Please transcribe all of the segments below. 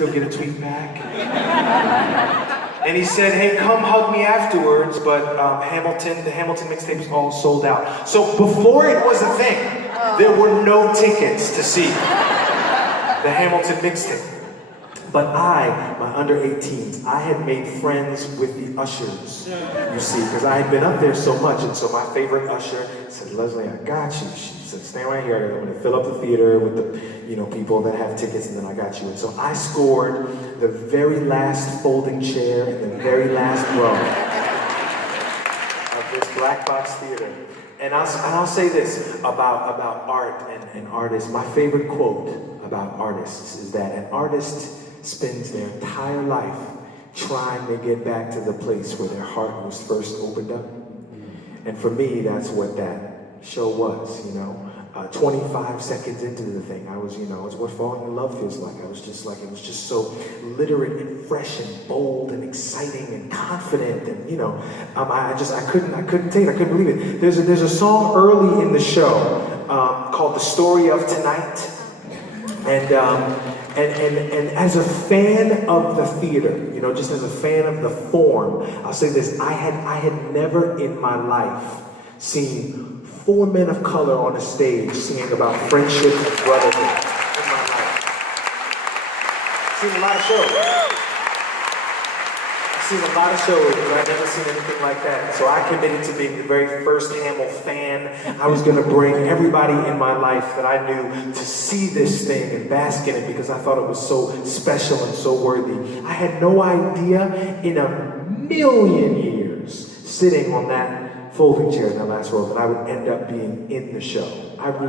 still get a tweet back. And he said, hey, come hug me afterwards, but the Hamilton mixtape is all sold out. So before it was a thing, there were no tickets to see the Hamilton mixtape. But my under 18s, I had made friends with the ushers, you see, because I had been up there so much, and so my favorite usher said, Leslie, I got you. She said, stand right here, I'm gonna fill up the theater with the people that have tickets, and then I got you. And so I scored the very last folding chair in the very last row of this black box theater. And I'll say this about art and artists. My favorite quote about artists is that an artist spends their entire life trying to get back to the place where their heart was first opened up. And for me, that's what that show was, 25 seconds into the thing, I was, it's what falling in love feels like. It was just so literate and fresh and bold and exciting and confident, and I couldn't take it, I couldn't believe it. There's a song early in the show called "The Story of Tonight," and as a fan of the theater, just as a fan of the form, I'll say this: I had never in my life seen 4 men of color on a stage singing about friendship and brotherhood in my life. I've seen a lot of shows. But I've never seen anything like that. So I committed to being the very first Hamill fan. I was gonna bring everybody in my life that I knew to see this thing and bask in it because I thought it was so special and so worthy. I had no idea in a million years sitting on that folding chair in that last row that I would end up being in the show.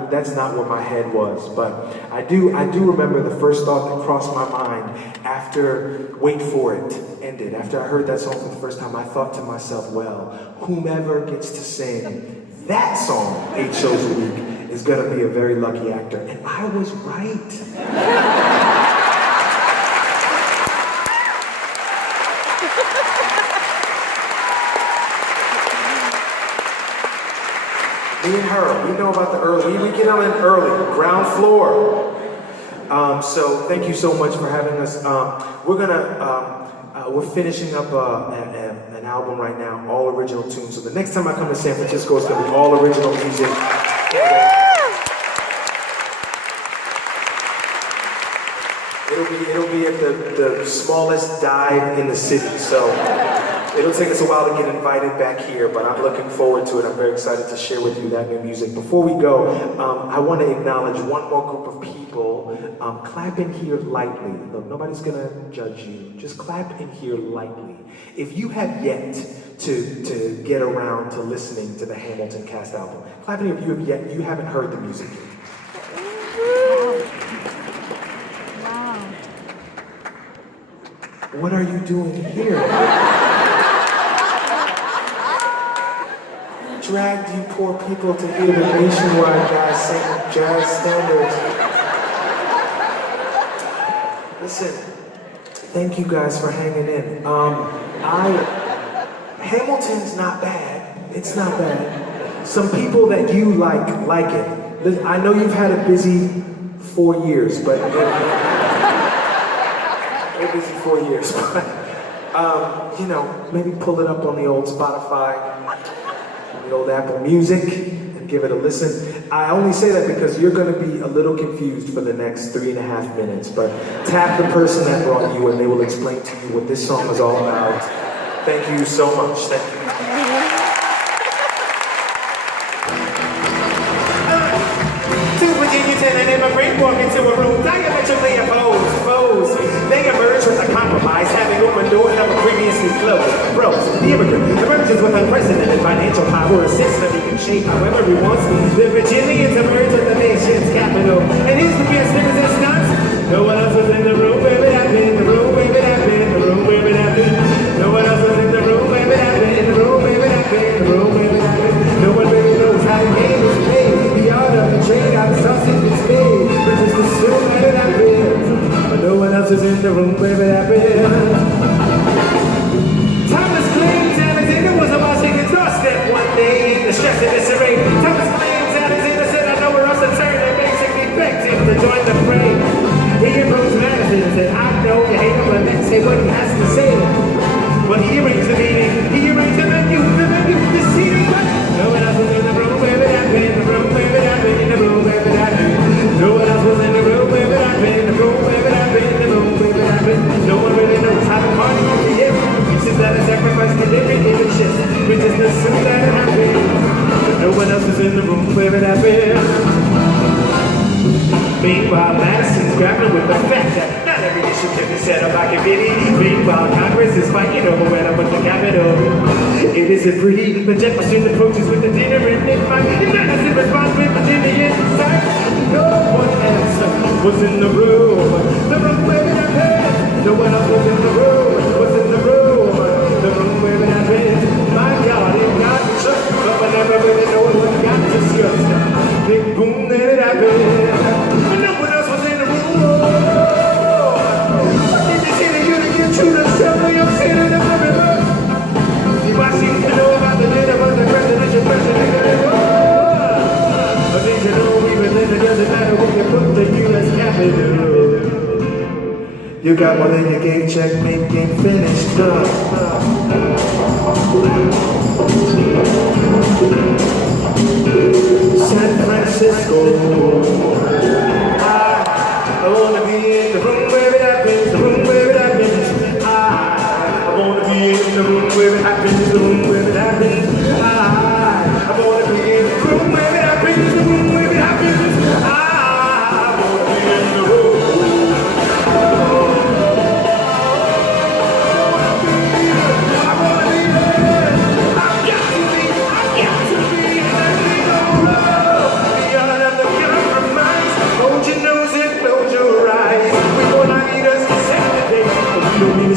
That's not where my head was, but I do remember the first thought that crossed my mind after Wait For It ended. After I heard that song for the first time, I thought to myself, well, whomever gets to sing that song 8 shows a week is gonna be a very lucky actor. And I was right. Me and her, we know about the early, we get on in early, ground floor. So thank you so much for having us. We're finishing up an album right now, all original tunes. So the next time I come to San Francisco, it's gonna be all original music. It'll be at the smallest dive in the city. So it'll take us a while to get invited back here, but I'm looking forward to it. I'm very excited to share with you that new music. Before we go, I want to acknowledge one more group of people. Clap in here lightly. Look, nobody's going to judge you. Just clap in here lightly. If you have yet to get around to listening to the Hamilton cast album, clap in here if you haven't heard the music yet. What are you doing here? Dragged you poor people to hear the nationwide guys sing jazz standards. Listen, thank you guys for hanging in. Hamilton's not bad. It's not bad. Some people that you like it. I know you've had a busy 4 years, but busy 4 years, but maybe pull it up on the old Spotify, the old Apple Music, and give it a listen. I only say that because you're going to be a little confused for the next 3.5 minutes, but tap the person that brought you and they will explain to you what this song is all about. Thank you so much. Thank you. Two Virginians and an immigrant walk into a room diametrically opposed. They emerge with a compromise, having opened doors that were previously closed. Bros, the immigrant emerges with unprecedented financial power, a system he can shape however he wants. The Virginians emerge at the nation's capital, and here's the best of resistance. No one else was in the room, where it happened, the room, where it happened, the room, where it happened. No one else was in the room, where it happened, the room, where it happened, the room, where it happened. No one really knows how the game is played. The art of the trade, how the sausage is made, but just assume that it happened. No one else is in the room where it happened. Thomas claims Alexander was about to take his doorstep one day in the stress and disarray. Thomas claims Alexander said, I know where else to turn, and basically begged him to join the fray. He approached Madison and said, I know say what he has to say. Well, he arranged the meeting, he arranged the venue, the seating. No one else was in the room where it happened, in the room where it happened, in the room where it happened. No one else was in the room where it happened, in the room where it happened, in the room where it happened. No one really knows how the party is. Since that I sacrificed the living in the chest, but just the soon that it happened. But no one else was in the room where it happened. Meanwhile, Madison's grappling with the fact that not every issue can be set up by committee. Meanwhile, Congress is fighting over where to put the Capitol. It isn't pretty, but Jefferson approaches with the dinner in his mind. And Madison responds with Virginia inside. No one else was in the room. The room where it happened. No one else was in the room. Was in the room. The room where it happened. My God, it got shut. But I never really know what got discussed. Big boom, then it happened. You got more than you gave, checkmate, game finished, San Francisco. I wanna be in the room where it happens, the room where it happens. I wanna be in the room where it happens, the room where it happens. I wanna be in the room where it happens, the room where it happens. I wanna be in the room.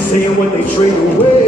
Saying what they trade away.